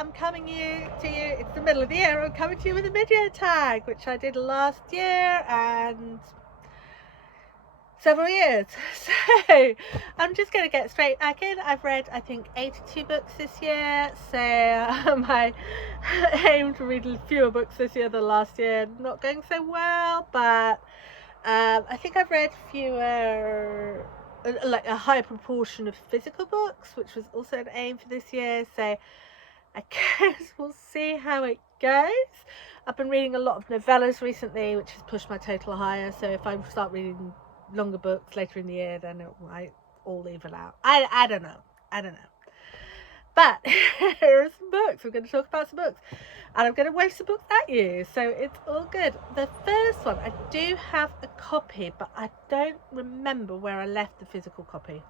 I'm coming to you, it's the middle of the year, I'm coming to you with a video tag, which I did last year and several years. So I'm just going to get straight back in. I've read, I think, 82 books this year, so I aim to read fewer books this year than last year. Not going so well, but I think I've read fewer, like a higher proportion of physical books, which was also an aim for this year, so I guess we'll see how it goes. I've been reading a lot of novellas recently, which has pushed my total higher, so if I start reading longer books later in the year, then it might all even out. I don't know. But here are some books. We're going to talk about some books, and I'm going to wave some books at you, so it's all good. The first one, I do have a copy, but I don't remember where I left the physical copy.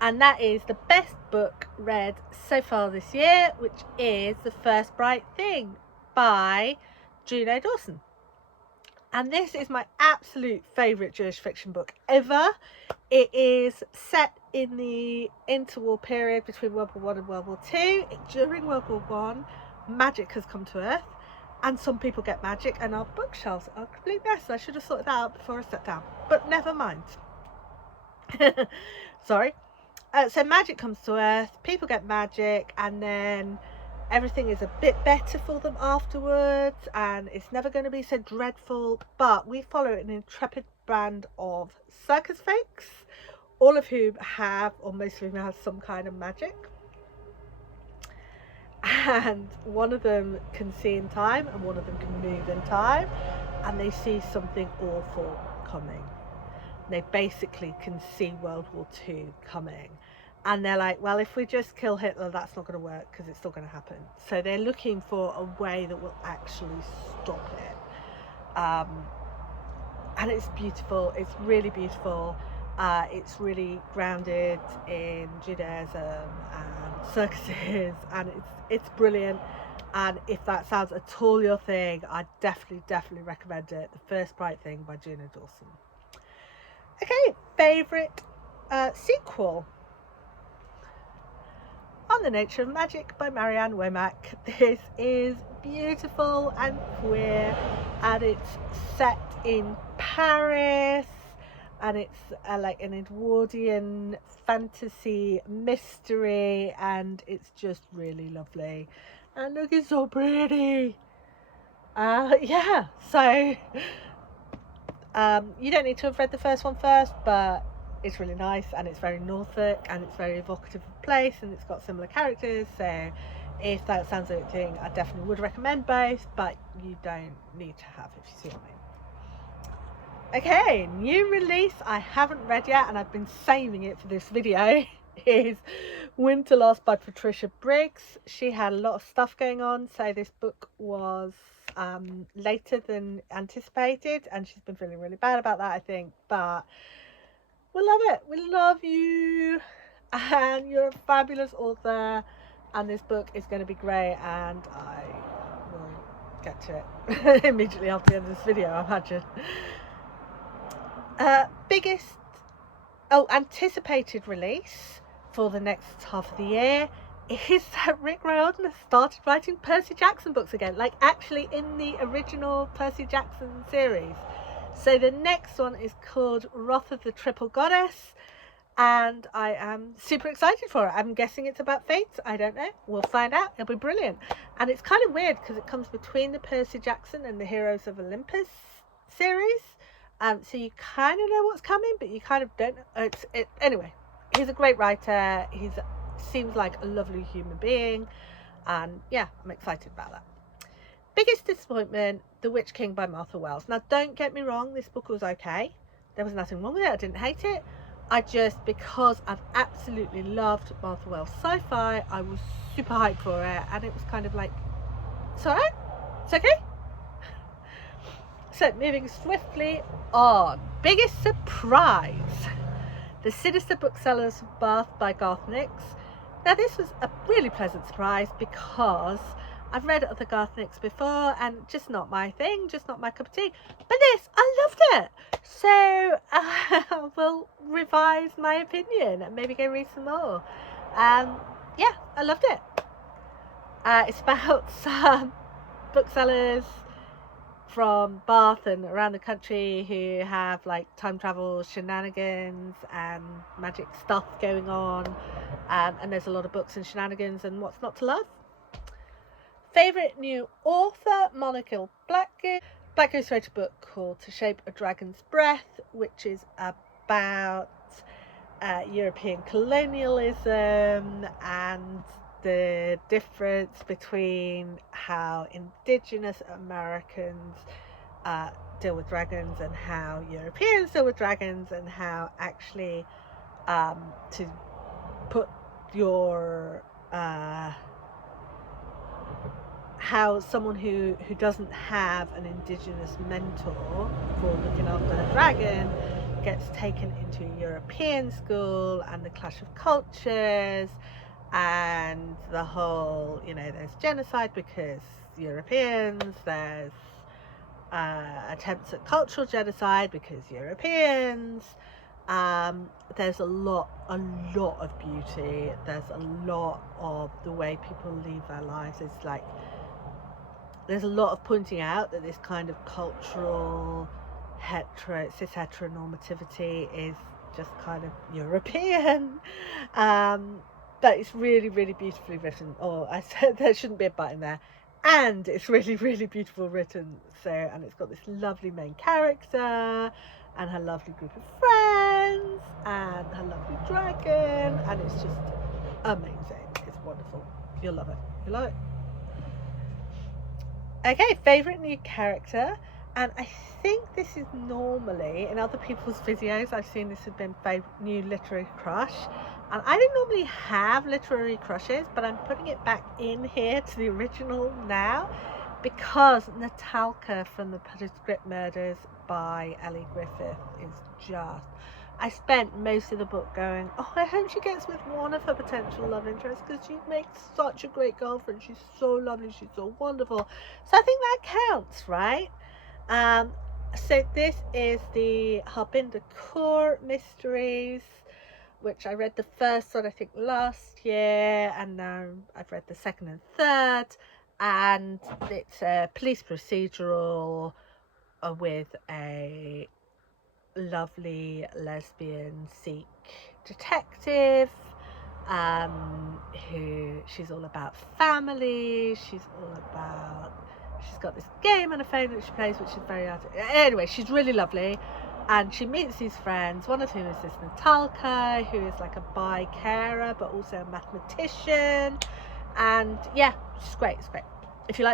And that is the best book read so far this year, which is The First Bright Thing by Juno Dawson. And this is my absolute favourite Jewish fiction book ever. It is set in the interwar period between World War I and World War II. During World War I, magic has come to Earth, and some people get magic, and our bookshelves are a complete mess. I should have sorted that out before I sat down, but never mind. Sorry. So magic comes to Earth, people get magic, and then everything is a bit better for them afterwards, and it's never going to be so dreadful. But we follow an intrepid band of circus folks, all of whom have, or most of whom have, some kind of magic. And one of them can see in time, and one of them can move in time, and they see something awful coming. They basically can see World War II coming, and they're like, well, if we just kill Hitler, that's not going to work because it's still going to happen. So they're looking for a way that will actually stop it. And it's beautiful. It's really beautiful. It's really grounded in Judaism and circuses, and it's brilliant. And if that sounds at all your thing, I definitely recommend it. The First Bright Thing by Juno Dawson. Okay, favourite sequel. On the Nature of Magic by Marianne Womack. This is beautiful and queer, and it's set in Paris, and it's like an Edwardian fantasy mystery, and it's just really lovely. And look, it's so pretty. Yeah, so you don't need to have read the first one first, but it's really nice, and it's very Norfolk, and it's very evocative of place, and it's got similar characters. So if that sounds like a thing, I definitely would recommend both, but you don't need to have, if you see what I mean. Okay, new release I haven't read yet, and I've been saving it for this video, is Winter Lost by Patricia Briggs. She had a lot of stuff going on, so this book was later than anticipated, and she's been feeling really bad about that, I think, but we love it. We love you, and you're a fabulous author, and this book is going to be great, and I will get to it immediately after the end of this video, I imagine. Anticipated release for the next half of the year is that Rick Riordan has started writing Percy Jackson books again, like actually in the original Percy Jackson series. So the next one is called Wrath of the Triple Goddess, and I am super excited for it. I'm guessing it's about fate. I don't know. We'll find out. It'll be brilliant. And it's kind of weird because it comes between the Percy Jackson and the Heroes of Olympus series. So you kind of know what's coming, but you kind of don't know. Anyway, he's a great writer. He seems like a lovely human being, and yeah, I'm excited about that. Biggest disappointment, The Witch King by Martha Wells. Now, don't get me wrong, this book was okay. There was nothing wrong with it. I didn't hate it. Because I've absolutely loved Martha Wells sci-fi, I was super hyped for it, and it was kind of like, it's alright, it's okay. So, moving swiftly on. Biggest surprise, The Sinister Booksellers of Bath by Garth Nix. Now, this was a really pleasant surprise because I've read other Garth Nix before, and just not my thing, just not my cup of tea. But this, I loved it. So I will revise my opinion and maybe go read some more. Yeah, I loved it. It's about some booksellers from Bath and around the country who have like time travel shenanigans and magic stuff going on, and there's a lot of books and shenanigans, and what's not to love. Favourite new author, Monica Blackgoose. Blackgoose wrote a book called To Shape a Dragon's Breath, which is about European colonialism and the difference between how Indigenous Americans deal with dragons and how Europeans deal with dragons, and how actually to put your how someone who doesn't have an Indigenous mentor for looking after a dragon gets taken into a European school, and the clash of cultures, and the whole, there's genocide because Europeans, there's attempts at cultural genocide because Europeans. There's a lot of beauty. There's a lot of the way people live their lives. It's like there's a lot of pointing out that this kind of cultural cis heteronormativity is just kind of European. But it's really, really beautifully written. I said there shouldn't be a but in there. And it's really, really beautiful written. And it's got this lovely main character and her lovely group of friends and her lovely dragon, and it's just amazing. It's wonderful. You'll love it. You'll love it. Okay, favourite new character, and I think this is normally in other people's videos. I've seen this has been new literary crush, and I don't normally have literary crushes, but I'm putting it back in here to the original now because Natalka from The Postscript Murders by Ellie Griffith is just... I spent most of the book going, I hope she gets with one of her potential love interests, because she makes such a great girlfriend. She's so lovely. She's so wonderful. So I think that counts, right? So this is the Harbinder Kaur mysteries, which I read the first one, I think, last year, and now I've read the second and third. And it's a police procedural with a lovely lesbian Sikh detective who she's all about family. She's got this game on her phone that she plays, which is very anyway, she's really lovely, and she meets these friends, one of whom is this Natalka, who is like a bi carer but also a mathematician, and yeah, it's great. If you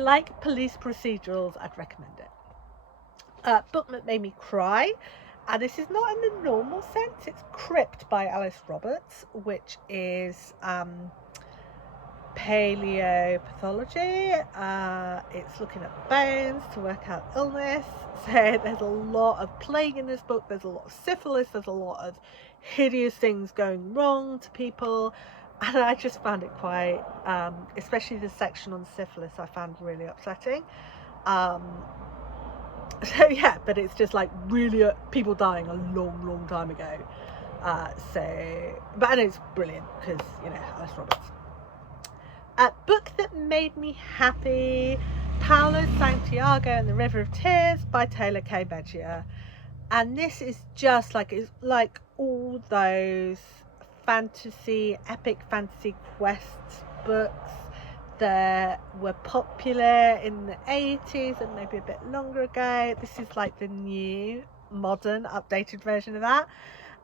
like police procedurals, I'd recommend it. Book that made me cry, and this is not in the normal sense. It's Crypt by Alice Roberts, which is paleopathology. It's looking at bones to work out illness. So there's a lot of plague in this book. There's a lot of syphilis. There's a lot of hideous things going wrong to people, and I just found it quite, especially the section on syphilis, I found really upsetting. So yeah, but it's just like really people dying a long time ago. But I know it's brilliant because, Alice Roberts. Book that made me happy, Paulo Santiago and the River of Tears by Taylor K. Beggia. And this is just it's like all those epic fantasy quest books that were popular in the 80s and maybe a bit longer ago. This is like the new, modern, updated version of that.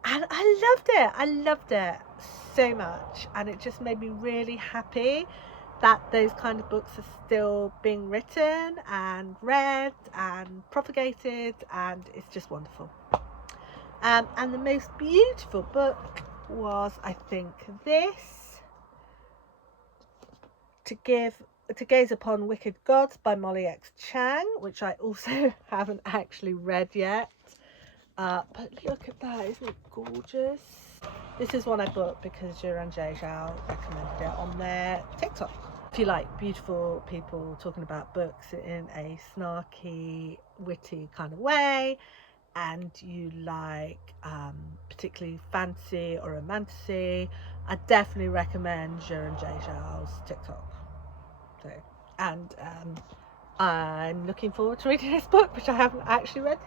And I loved it so much. And it just made me really happy that those kind of books are still being written and read and propagated, and it's just wonderful. And the most beautiful book was, I think, this, To Gaze Upon Wicked Gods by Molly X Chang, which I also haven't actually read yet. But look at that, isn't it gorgeous? This is one I bought because Jiran Jay Zhao recommended it on their TikTok. If you like beautiful people talking about books in a snarky, witty kind of way, and you like particularly fantasy or romantasy, I definitely recommend Zhu and Jay Zhao's TikTok. So, and I'm looking forward to reading this book, which I haven't actually read.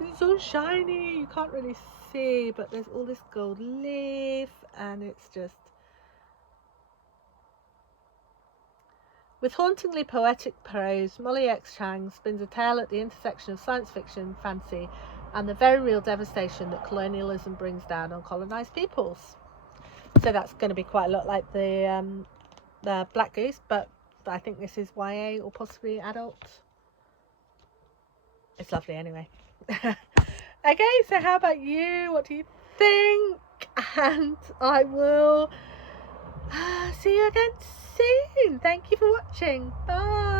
It's so shiny, you can't really see, but there's all this gold leaf, and it's just... With hauntingly poetic prose, Molly X. Chang spins a tale at the intersection of science fiction, fantasy, and the very real devastation that colonialism brings down on colonized peoples. So that's going to be quite a lot like the Black Goose, but I think this is YA or possibly adult. It's lovely anyway. Okay, so how about you? What do you think? And I will see you again soon. Thank you for watching. Bye.